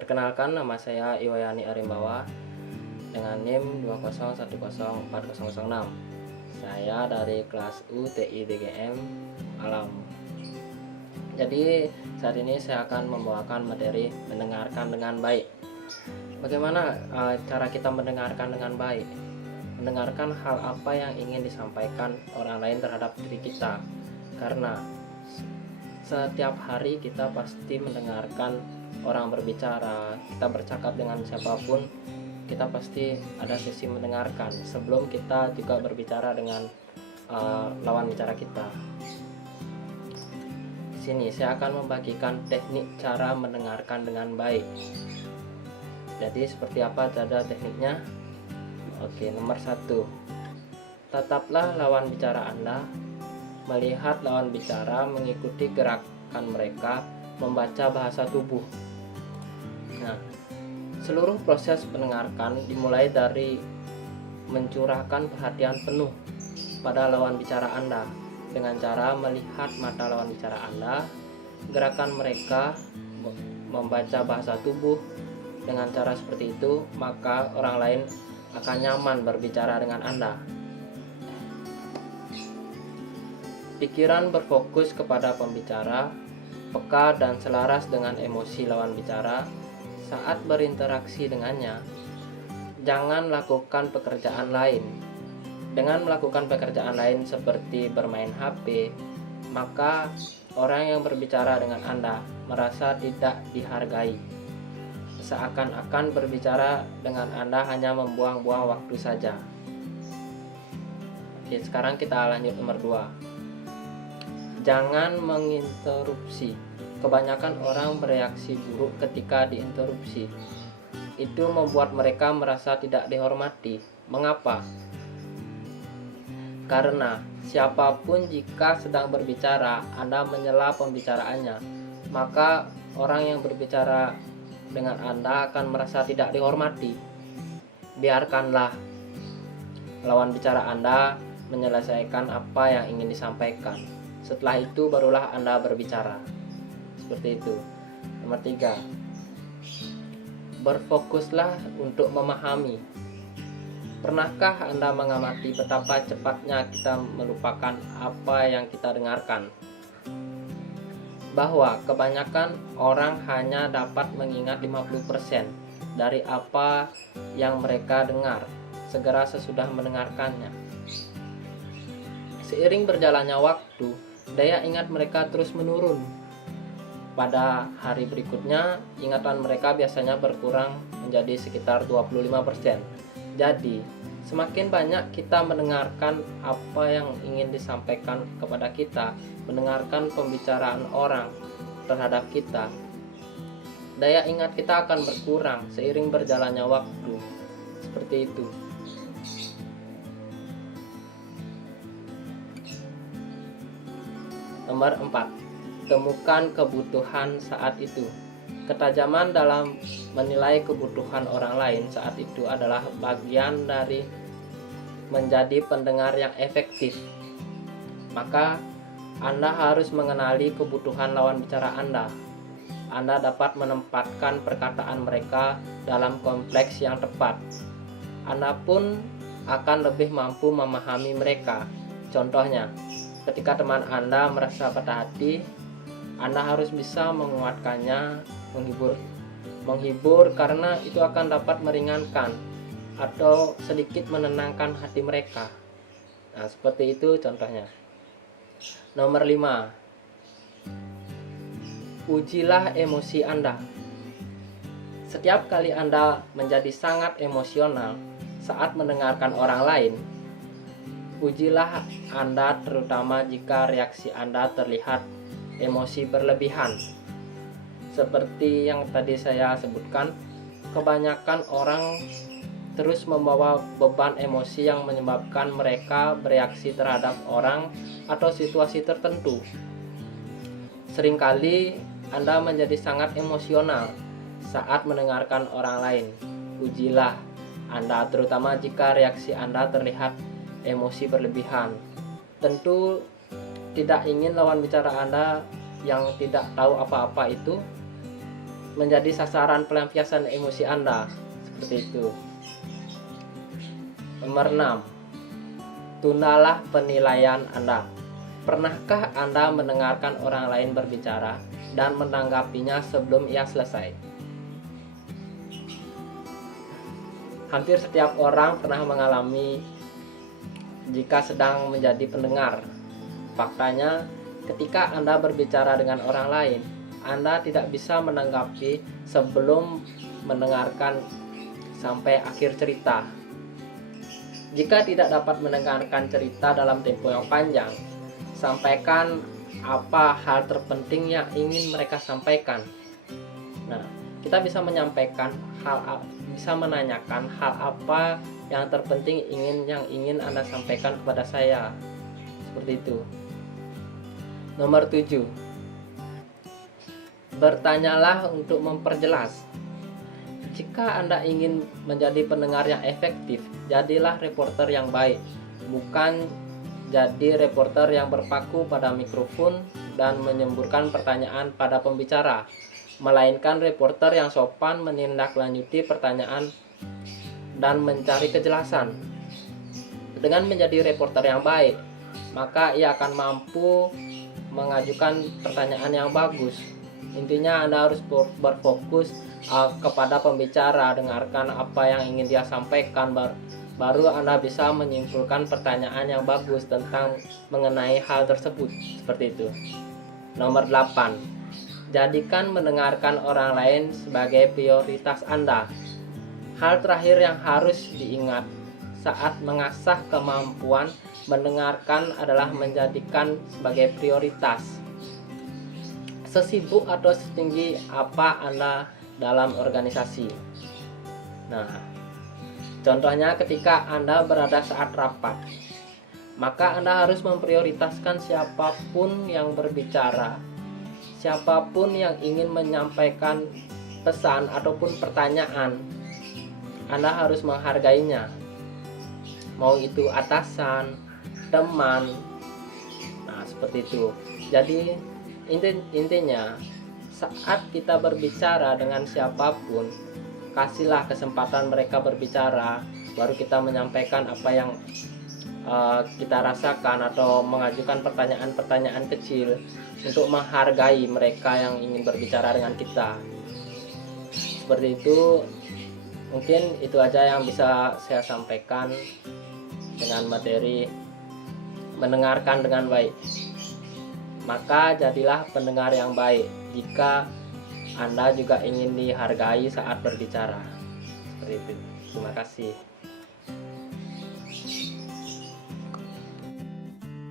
Perkenalkan, nama saya Iwayani Arimbawa dengan NIM 2010406. Saya dari kelas U TI DGM Alam. Jadi saat ini saya akan membawakan materi mendengarkan dengan baik. Bagaimana cara kita mendengarkan dengan baik? Mendengarkan hal apa yang ingin disampaikan orang lain terhadap diri kita. Karena setiap hari kita pasti mendengarkan orang berbicara, kita bercakap dengan siapapun, kita pasti ada sesi mendengarkan sebelum kita juga berbicara dengan lawan bicara kita. Di sini saya akan membagikan teknik cara mendengarkan dengan baik. Jadi seperti apa cara tekniknya? Oke, nomor 1. Tataplah lawan bicara Anda, melihat lawan bicara, mengikuti gerakan mereka, membaca bahasa tubuh. Nah, seluruh proses mendengarkan dimulai dari mencurahkan perhatian penuh pada lawan bicara Anda dengan cara melihat mata lawan bicara Anda, gerakan mereka, membaca bahasa tubuh. Dengan cara seperti itu, maka orang lain akan nyaman berbicara dengan Anda. Pikiran berfokus kepada pembicara, peka dan selaras dengan emosi lawan bicara saat berinteraksi dengannya. Jangan lakukan pekerjaan lain. Dengan melakukan pekerjaan lain seperti bermain HP, maka orang yang berbicara dengan Anda merasa tidak dihargai. Seakan-akan berbicara dengan Anda hanya membuang-buang waktu saja. Oke, sekarang kita lanjut nomor 2. Jangan menginterupsi. Kebanyakan orang bereaksi buruk ketika diinterupsi. Itu membuat mereka merasa tidak dihormati. Mengapa? Karena siapapun jika sedang berbicara, Anda menyela pembicaraannya, maka orang yang berbicara dengan Anda akan merasa tidak dihormati. Biarkanlah lawan bicara Anda menyelesaikan apa yang ingin disampaikan. Setelah itu barulah Anda berbicara. Seperti itu. Nomor 3. Berfokuslah untuk memahami. Pernahkah Anda mengamati betapa cepatnya kita melupakan apa yang kita dengarkan? Bahwa kebanyakan orang hanya dapat mengingat 50% dari apa yang mereka dengar segera sesudah mendengarkannya. Seiring berjalannya waktu, daya ingat mereka terus menurun. Pada hari berikutnya, ingatan mereka biasanya berkurang menjadi sekitar 25%. Jadi, semakin banyak kita mendengarkan apa yang ingin disampaikan kepada kita, mendengarkan pembicaraan orang terhadap kita, daya ingat kita akan berkurang seiring berjalannya waktu. Seperti itu. Nomor 4. Temukan kebutuhan saat itu. Ketajaman dalam menilai kebutuhan orang lain saat itu adalah bagian dari menjadi pendengar yang efektif. Maka Anda harus mengenali kebutuhan lawan bicara Anda. Anda dapat menempatkan perkataan mereka dalam konteks yang tepat. Anda pun akan lebih mampu memahami mereka. Contohnya, ketika teman Anda merasa patah hati, Anda harus bisa menguatkannya, menghibur karena itu akan dapat meringankan atau sedikit menenangkan hati mereka. Nah, seperti itu contohnya. Nomor 5. Ujilah emosi Anda. Setiap kali Anda menjadi sangat emosional saat mendengarkan orang lain, ujilah Anda, terutama jika reaksi Anda terlihat emosi berlebihan. Seperti yang tadi saya sebutkan, kebanyakan orang terus membawa beban emosi yang menyebabkan mereka bereaksi terhadap orang atau situasi tertentu. Seringkali Anda menjadi sangat emosional saat mendengarkan orang lain. Ujilah Anda, terutama jika reaksi Anda terlihat emosi berlebihan. Tentu tidak ingin lawan bicara Anda yang tidak tahu apa-apa itu menjadi sasaran pelampiasan emosi Anda. Seperti itu. Nomor 6. Tundalah penilaian Anda. Pernahkah Anda mendengarkan orang lain berbicara dan menanggapinya sebelum ia selesai? Hampir setiap orang pernah mengalami jika sedang menjadi pendengar. Faktanya, ketika Anda berbicara dengan orang lain, Anda tidak bisa menanggapi sebelum mendengarkan sampai akhir cerita. Jika tidak dapat mendengarkan cerita dalam tempo yang panjang, sampaikan apa hal terpenting yang ingin mereka sampaikan. Nah, kita bisa menyampaikan bisa menanyakan hal apa yang terpenting yang ingin Anda sampaikan kepada saya. Seperti itu. Nomor 7. Bertanyalah untuk memperjelas. Jika Anda ingin menjadi pendengar yang efektif, jadilah reporter yang baik, bukan jadi reporter yang berpaku pada mikrofon dan menyemburkan pertanyaan pada pembicara, melainkan reporter yang sopan menindaklanjuti pertanyaan dan mencari kejelasan. Dengan menjadi reporter yang baik, maka ia akan mampu mengajukan pertanyaan yang bagus. Intinya Anda harus berfokus kepada pembicara, dengarkan apa yang ingin dia sampaikan, baru Anda bisa menyimpulkan pertanyaan yang bagus tentang mengenai hal tersebut. Seperti itu. Nomor 8. Jadikan mendengarkan orang lain sebagai prioritas Anda. Hal terakhir yang harus diingat saat mengasah kemampuan mendengarkan adalah menjadikan sebagai prioritas. Sesibuk atau setinggi apa Anda dalam organisasi. Nah, contohnya ketika Anda berada saat rapat, maka Anda harus memprioritaskan siapapun yang berbicara, siapapun yang ingin menyampaikan pesan ataupun pertanyaan. Anda harus menghargainya. Mau itu atasan, teman. Nah, seperti itu. Jadi intinya saat kita berbicara dengan siapapun, kasihlah kesempatan mereka berbicara, baru kita menyampaikan apa yang kita rasakan atau mengajukan pertanyaan-pertanyaan kecil untuk menghargai mereka yang ingin berbicara dengan kita. Seperti itu. Mungkin itu aja yang bisa saya sampaikan dengan materi mendengarkan dengan baik. Maka jadilah pendengar yang baik jika Anda juga ingin dihargai saat berbicara. Seperti itu. Terima kasih.